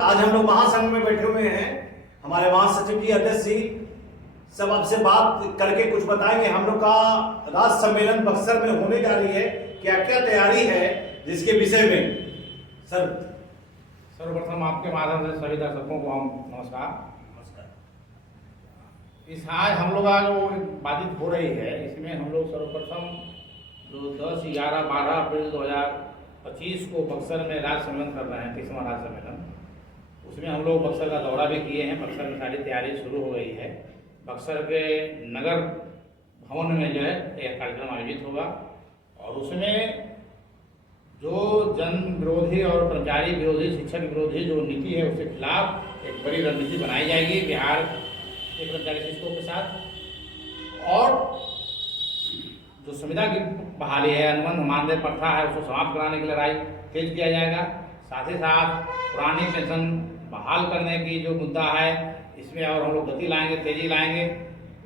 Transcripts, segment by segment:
आज हम लोग महासंघ में बैठे हुए हैं। हमारे महासचिव जी, अध्यक्ष जी सब आपसे बात करके कुछ बताएंगे। हम लोग का राज्य सम्मेलन बक्सर में होने जा रही है, क्या क्या तैयारी है जिसके विषय में सर। सर्वप्रथम आपके माध्यम से सभी दर्शकों को हम नमस्कार। इस आज हम लोग आज वो बातचीत हो रही है, इसमें हम लोग सर्वप्रथम जो 10, 11, 12 अप्रैल 2025 को बक्सर में राज्य सम्मेलन कर रहे हैं, 30वां राज्य सम्मेलन। उसमें हम लोग बक्सर का दौरा भी किए हैं। बक्सर में सारी तैयारी शुरू हो गई है। बक्सर के नगर भवन में जो है एक कार्यक्रम आयोजित होगा और उसमें जो जन विरोधी और कर्मचारी विरोधी, शिक्षक विरोधी जो नीति है उसके खिलाफ एक बड़ी रणनीति बनाई जाएगी बिहार के कर्मचारी शिक्षकों के साथ। और जो संविदा की बहाली है, अनुबंध मानदेय प्रथा है, उसको समाप्त कराने के लिए राय तेज किया जाएगा। साथ ही साथ पुरानी पेंशन बहाल करने की जो मुद्दा है, इसमें और हम लोग गति लाएंगे, तेजी लाएंगे।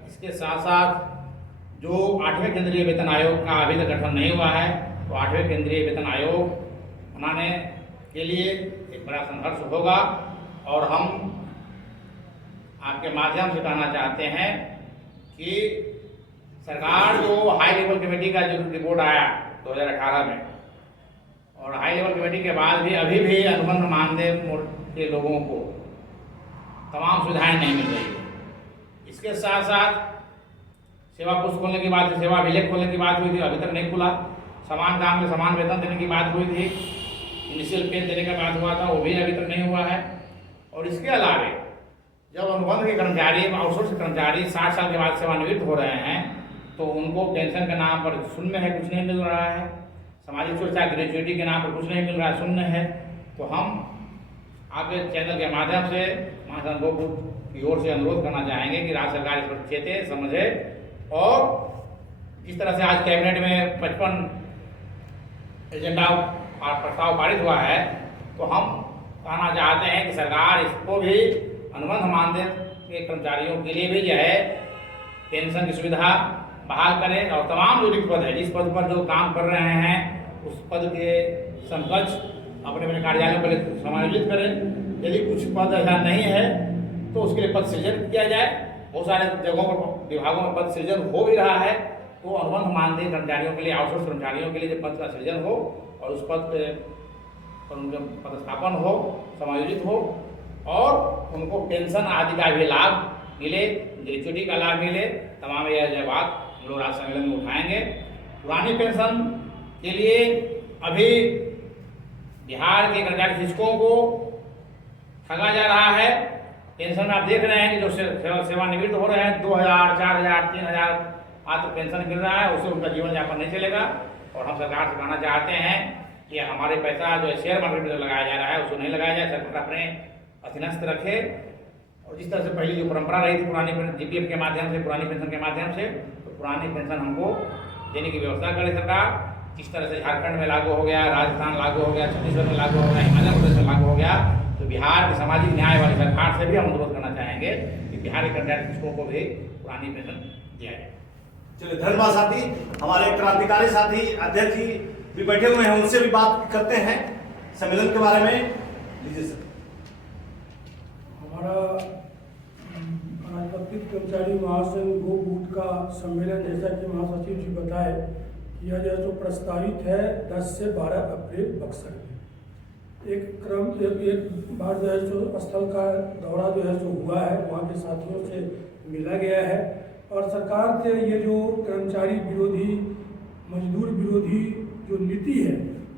इसके साथ साथ जो 8वें केंद्रीय वेतन आयोग का अभी तक गठन नहीं हुआ है, तो 8वें केंद्रीय वेतन आयोग बनाने के लिए एक बड़ा संघर्ष होगा। और हम आपके माध्यम से कहना चाहते हैं कि सरकार जो हाई लेवल कमेटी का जो रिपोर्ट आया 2018 में, और हाई लेवल कमेटी के बाद भी अभी भी अनुबंध मानदेय के लोगों को तमाम सुविधाएं नहीं मिल रही है। इसके साथ साथ सेवा पुष्प खोलने की बात, सेवा अभिलेख खोलने की बात हुई थी, अभी तक नहीं खुला। समान काम में समान वेतन देने की बात हुई थी, इनिशियल पे देने का बात हुआ था, वो भी अभी तक नहीं हुआ है। और इसके अलावे जब अनुबंध के कर्मचारी, आउटसोर्स कर्मचारी 60 साल के बाद सेवानिवृत्त हो रहे हैं, तो उनको पेंशन के नाम पर शून्य है, कुछ नहीं मिल रहा है। सामाजिक सुरक्षा ग्रेजुएटी के नाम पर कुछ नहीं मिल रहा है, शून्य है। तो हम आपके चैनल के माध्यम से महासंघों की ओर से अनुरोध करना चाहेंगे कि राज्य सरकार इस पर चेते, समझे। और जिस तरह से आज कैबिनेट में 55 एजेंडा और प्रस्ताव पारित हुआ है, तो हम कहना चाहते हैं कि सरकार इसको भी अनुबंध मानदेय के कर्मचारियों के लिए भी जो है पेंशन की सुविधा बहाल करें। और तमाम जो रिक्त पद है, जिस पद पर जो काम कर रहे हैं, उस पद के समकक्ष अपने अपने कार्यालयों पर समायोजित करें। यदि कुछ पद ऐसा नहीं है तो उसके लिए पद सृजन किया जाए। बहुत सारे जगहों पर, विभागों में पद सृजन हो भी रहा है, तो अनुबंध मानदेय कर्मचारियों के लिए, आउटसोर्स कर्मचारियों के लिए जो पद का सृजन हो और उस पद पर उनका पदस्थापन हो, समायोजित हो, और उनको पेंशन आदि का भी लाभ मिले, ग्रेच्युटी का लाभ मिले। तमाम यह बात हम लोग राज्य सम्मेलन में उठाएंगे। पुरानी पेंशन के लिए अभी बिहार के कर्मचारी शिक्षकों को ठगा जा रहा है। पेंशन में आप देख रहे हैं कि जो सेवानिवृत्त हो रहे हैं, 2000, 4000, 3000 मात्र पेंशन मिल रहा है, उससे उनका जीवन यापन नहीं चलेगा। और हम सरकार से कहना चाहते हैं कि हमारे पैसा जो शेयर मार्केट में लगाया जा रहा है, उसको नहीं लगाया जाए, सरकार अपने अधीनस्थ रखे। और जिस तरह से पहले जो परंपरा रही थी पुरानी जीपीएफ के माध्यम से, पुरानी पेंशन के माध्यम से, तो पुरानी पेंशन हमको देने की व्यवस्था करे सरकार। जिस तरह से झारखंड में लागू हो गया, राजस्थान लागू हो गया, छत्तीसगढ़ में लागू हो गया, हिमाचल प्रदेश में लागू हो गया, तो बिहार की सामाजिक न्याय वाली सरकार से भी हम अनुरोध करना चाहेंगे कि बिहार के कर्मचारी शिक्षकों को भी पुरानी पेंशन दिया जाए। चलिए, धन्यवाद साथी। हमारे क्रांतिकारी साथी अध्यक्ष जी भी बैठे हुए हैं, उनसे भी बात करते हैं सम्मेलन के बारे में। लीजिए सर। हमारा राजपत्रित कर्मचारी महासंघ गोकूट का सम्मेलन, जैसा कि महासचिव जी बताए, यह जो है तो प्रस्तावित है 10 से 12 अप्रैल बक्सर में। एक बार जो है जो स्थल का दौरा जो है जो हुआ है, वहाँ के साथियों से मिला गया है। और सरकार के ये जो कर्मचारी विरोधी, मजदूर विरोधी जो नीति है,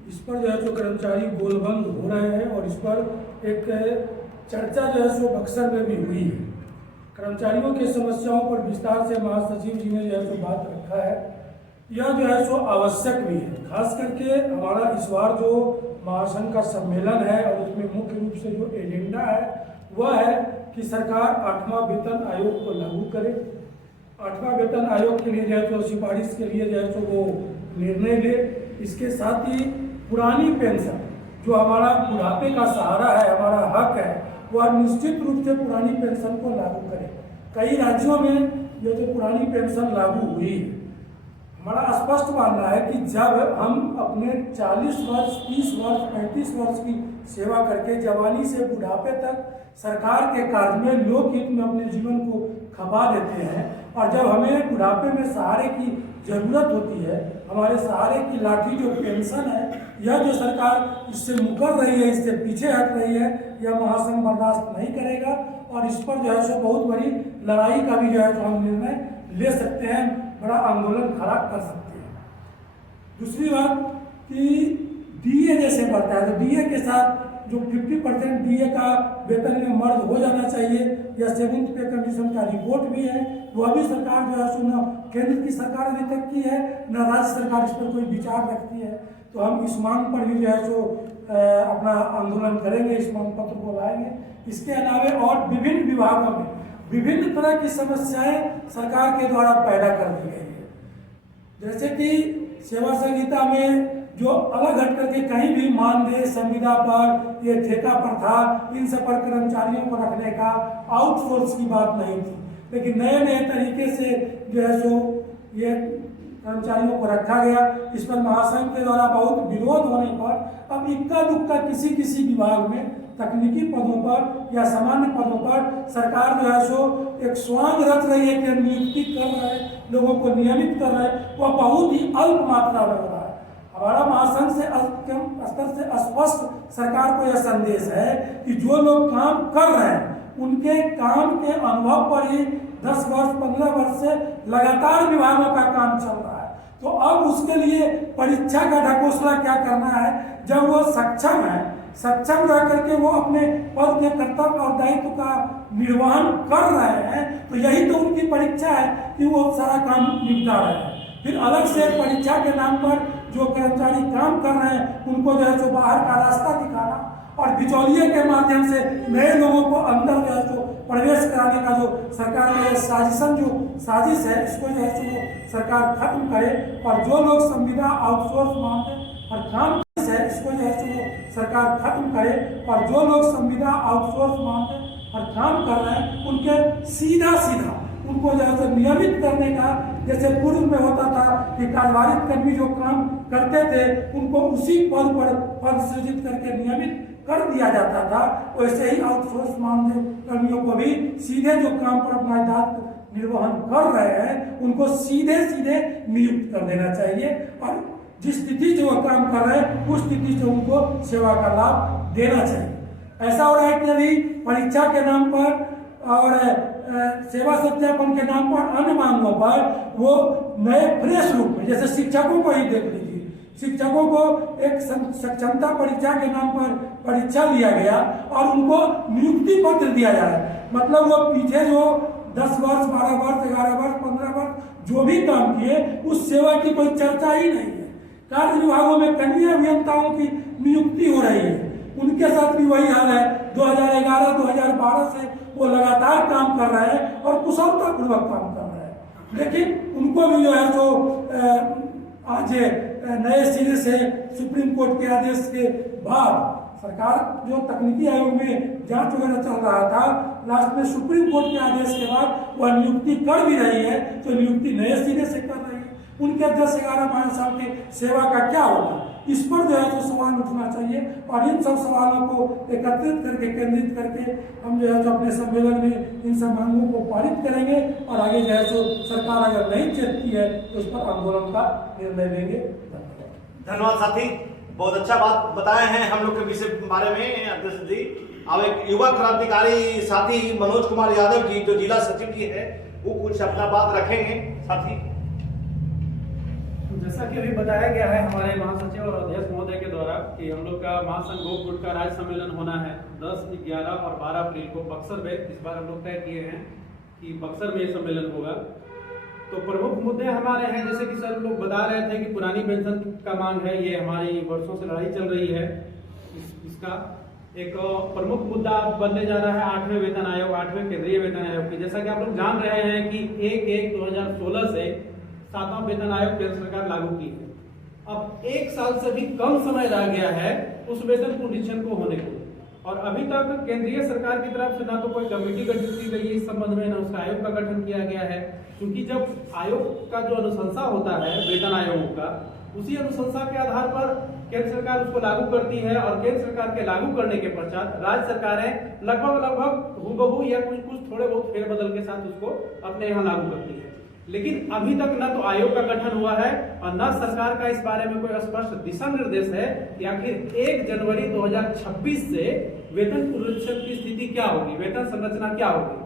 इस पर जो है जो कर्मचारी गोलबंद हो रहे हैं। और इस पर एक चर्चा जो है सो बक्सर में भी हुई है। कर्मचारियों की समस्याओं पर विस्तार से महासचिव जी ने जो है सो बात रखा है। यह जो है सो आवश्यक भी है, खास करके हमारा इस बार जो महासंघ का सम्मेलन है, और उसमें मुख्य रूप से जो एजेंडा है वह है कि सरकार 8वां वेतन आयोग को लागू करे। 8वां वेतन आयोग के लिए जो है तो सिफारिश के लिए जो है तो वो निर्णय ले। इसके साथ ही पुरानी पेंशन, जो हमारा बुढ़ापे का सहारा है, हमारा हक है, वह निश्चित रूप से पुरानी पेंशन को लागू करे। कई राज्यों में ये जो पुरानी पेंशन लागू हुई है, हमारा स्पष्ट मानना है कि जब हम अपने 40 वर्ष, 30 वर्ष, 35 वर्ष की सेवा करके जवानी से बुढ़ापे तक सरकार के कार्य में, लोकहित में अपने जीवन को खपा देते हैं। और जब हमें बुढ़ापे में सहारे की जरूरत होती है, हमारे सहारे की लाठी जो पेंशन है, यह जो सरकार इससे मुकर रही है, इससे पीछे हट रही है, यह महासंघ बर्दाश्त नहीं करेगा। और इस पर जो है सो बहुत बड़ी लड़ाई का भी जो है तो हम निर्णय ले सकते हैं, बड़ा आंदोलन खड़ा कर सकते हैं। दूसरी बात कि डीए जैसे बढ़ता है, तो डीए के साथ जो 50% डीए का वेतन में मर्ज हो जाना चाहिए, या 7th पे कमीशन का रिपोर्ट भी है, वह भी सरकार जो है सो न केंद्र की सरकार अभी तक की है, न राज्य सरकार इस पर कोई विचार रखती है। तो हम इस मांग पर भी जो है सो अपना आंदोलन करेंगे, इस मांग पत्र को लाएंगे। इसके अलावे और विभिन्न विभागों में विभिन्न तरह की समस्याएं सरकार के द्वारा पैदा कर दी गई है। जैसे कि सेवा संहिता में जो अलग हट करके कहीं भी मानदेय, संविदा पर, ये ठेका पर था, इन सब पर कर्मचारियों को रखने का, आउटसोर्स की बात नहीं थी। लेकिन नए नए तरीके से जो है सो ये कर्मचारियों को रखा गया। इस पर महासंघ के द्वारा बहुत विरोध होने पर अब इक्का दुक्का किसी विभाग में तकनीकी पदों पर या सामान्य पदों पर सरकार जो है सो एक स्वांग रच रही है कि नियुक्ति कर रहे हैं, लोगों को नियमित कर रहे हैं, वह बहुत ही अल्प मात्रा में हो रहा है। हमारा महासंघ से स्तर से स्पष्ट सरकार को यह संदेश है कि जो लोग काम कर रहे हैं, उनके काम के अनुभव पर ही 10 वर्ष 15 वर्ष से लगातार विभागों का काम चल रहा है। तो अब उसके लिए परीक्षा का ढकोसला क्या करना है? जब वो सक्षम है, सक्षम रह करके वो अपने पद के कर्तव्य और दायित्व का निर्वहन कर रहे हैं, तो यही तो उनकी परीक्षा है कि वो सारा काम निपटा रहे हैं। फिर अलग से परीक्षा के नाम पर जो कर्मचारी काम कर रहे हैं, उनको जो है जो बाहर का रास्ता दिखाना और बिचौलिए के माध्यम से नए लोगों को अंदर जो है जो प्रवेश कराने का जो सरकार का साजिश है, इसको जो है सो सरकार खत्म करे। और जो लोग संविदा आउटसोर्स मांगते और काम है, इसको जो है सो सरकार खत्म करे। और जो लोग संविदा आउटसोर्स मांगते और काम कर रहे हैं, उनके सीधा उनको जो है नियमित करने का, जैसे पूर्व में होता था कि कार्यवाहिक कर्मी जो काम करते थे उनको उसी पद पर पद सृजित करके नियमित कर दिया जाता था, वैसे ही आउटसोर्स मानदेय कर्मियों को भी सीधे जो काम पर अपना दायित्व निर्वहन कर रहे हैं, उनको सीधे नियुक्त कर देना चाहिए। और जिस स्थिति से वो काम कर रहे हैं, उस स्थिति से उनको सेवा का लाभ देना चाहिए। ऐसा हो रहा है कि अभी परीक्षा के नाम पर और सेवा सत्यापन के नाम पर अन्य मांगों पर वो नए फ्रेश रूप में, जैसे शिक्षकों को ही देख लीजिए, शिक्षकों को एक सक्षमता परीक्षा के नाम पर परीक्षा लिया गया और उनको नियुक्ति पत्र दिया जा रहा है। मतलब वो पीछे जो 10 वर्ष 12 वर्ष 11 वर्ष 15 वर्ष जो भी काम किए, उस सेवा की कोई चर्चा ही नहीं है। कार्य विभागों में कन्या अभियंताओं की नियुक्ति हो रही है, उनके साथ भी वही हाल है। 2011-2012 से वो लगातार काम कर रहे हैं और कुशलतापूर्वक काम कर रहे हैं, लेकिन उनको भी जो है तो आज नए सिरे से सुप्रीम कोर्ट के आदेश के बाद सरकार जो तकनीकी आयोग में जांच वगैरह चल रहा था, लास्ट में सुप्रीम कोर्ट के आदेश के बाद वह नियुक्ति कर भी रही है, तो नियुक्ति नए सिरे से कर रही है। उनके 10-11-12 साल की सेवा का क्या होगा, इस पर जो है तो सवाल उठना चाहिए। और इन सब सवालों को एकत्रित करके, केंद्रित करके हम जो है तो अपने सम्मेलन में इन सब मांगों को पारित करेंगे और आगे जो है तो सरकार अगर नहीं चेतती है तो उस पर आंदोलन का निर्णय लेंगे। धन्यवाद साथी, बहुत अच्छा बात बताए हैं हम लोग के विषय बारे में अध्यक्ष जी। अब एक युवा क्रांतिकारी साथी मनोज कुमार यादव जी जो जिला सचिव जी है, वो कुछ अपना बात रखेंगे साथी। जैसा कि अभी बताया गया है हमारे महासचिव और अध्यक्ष महोदय के द्वारा कि हम लोग का महासंघ गोपगुट का राज्य सम्मेलन होना है 10, 11 और 12 अप्रैल को बक्सर में। इस बार हम लोग तय किए हैं कि बक्सर में ये सम्मेलन होगा। तो प्रमुख मुद्दे हमारे हैं, जैसे कि सर लोग बता रहे थे कि पुरानी पेंशन का मांग है, ये हमारी वर्षों से लड़ाई चल रही है। इसका एक प्रमुख मुद्दा बनने जा रहा है 8वें वेतन आयोग, 8वें केंद्रीय वेतन आयोग की। जैसा कि आप लोग जान रहे हैं कि 1/1/2016 से 7वां वेतन आयोग केंद्र सरकार लागू की है। अब 1 साल से भी कम समय रह गया है उस वेतन पुनरीक्षण को होने को, और अभी तक केंद्रीय सरकार की तरफ से ना तो कोई कमेटी गठित की गई है इस संबंध में, ना उसका आयोग का गठन किया गया है। क्योंकि जब आयोग का जो अनुशंसा होता है वेतन आयोगों का, उसी अनुशंसा के आधार पर केंद्र सरकार उसको लागू करती है और केंद्र सरकार के लागू करने के पश्चात राज्य सरकारें लगभग हूबहू या कुछ थोड़े बहुत फेरबदल के साथ उसको अपने यहाँ लागू करती है। लेकिन अभी तक न तो आयोग का गठन हुआ है और न सरकार का इस बारे में कोई स्पष्ट दिशा निर्देश है कि आखिर 1 जनवरी 2026 से वेतन पुनरीक्षण की स्थिति क्या होगी, वेतन संरचना क्या होगी।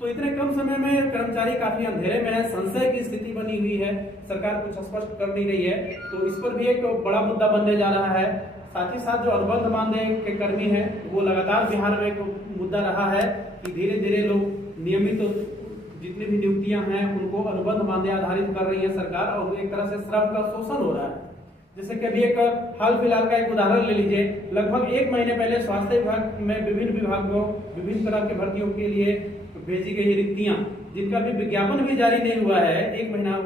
तो इतने कम समय में कर्मचारी काफी अंधेरे में है, संशय की स्थिति बनी हुई है, सरकार कुछ स्पष्ट कर नहीं रही है। तो इस पर भी एक बड़ा मुद्दा बनने जा रहा है। साथ ही साथ जो अनुबंध मानदेय के कर्मी हैं वो लगातार बिहार में एक मुद्दा रहा है कि धीरे धीरे लोग नियमित जितनी भी नियुक्तियां हैं उनको अनुबंध मानदेय आधारित कर रही है सरकार और एक तरह से श्रम का शोषण हो रहा है। जैसे कि अभी एक हाल फिलहाल का एक उदाहरण ले लीजिए, लगभग 1 महीने पहले स्वास्थ्य विभाग में विभिन्न विभागों विभिन्न तरह के भर्तियों के लिए भेजी गई रिक्तियां जिनका भी विज्ञापन भी जारी नहीं हुआ है, 1 महीना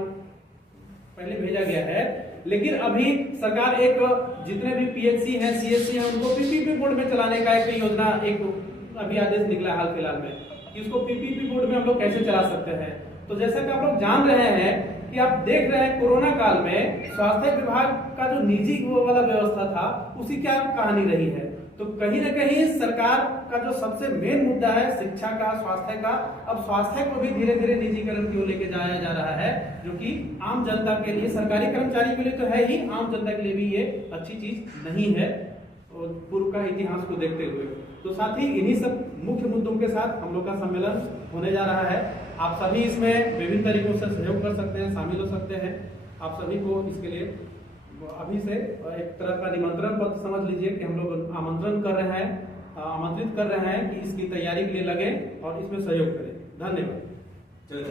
पहले भेजा गया है। लेकिन अभी सरकार एक जितने भी पीएचसी हैं सीएचसी हैं उनको पीपीपी बोर्ड में चलाने का एक योजना एक अभी आदेश निकला हाल फिलहाल में कि उसको पीपीपी बोर्ड में हम लोग कैसे चला सकते हैं। तो जैसा कि आप लोग जान रहे हैं कि आप देख रहे हैं कोरोना काल में स्वास्थ्य विभाग का जो निजी वाला व्यवस्था था उसी क्या कहानी रही है। तो कहीं ना कहीं सरकार का जो सबसे मेन मुद्दा है शिक्षा का, स्वास्थ्य का, अब स्वास्थ्य को भी धीरे धीरे निजीकरण की ओर लेके जाया जा रहा है जो कि आम जनता के लिए, सरकारी कर्मचारी के लिए तो है ही, आम जनता के लिए भी ये अच्छी चीज नहीं है और पूर्व का इतिहास को देखते हुए। तो साथ ही इन्हीं सब मुख्य मुद्दों के साथ हम लोग का सम्मेलन होने जा रहा है। आप सभी इसमें विभिन्न तरीकों से सहयोग कर सकते हैं, शामिल हो सकते हैं। आप सभी को इसके लिए अभी से एक तरह का निमंत्रण पत्र समझ लीजिए कि हम लोग आमंत्रित कर रहे हैं कि इसकी तैयारी के लिए लगे और इसमें सहयोग करें। धन्यवाद। चलिए,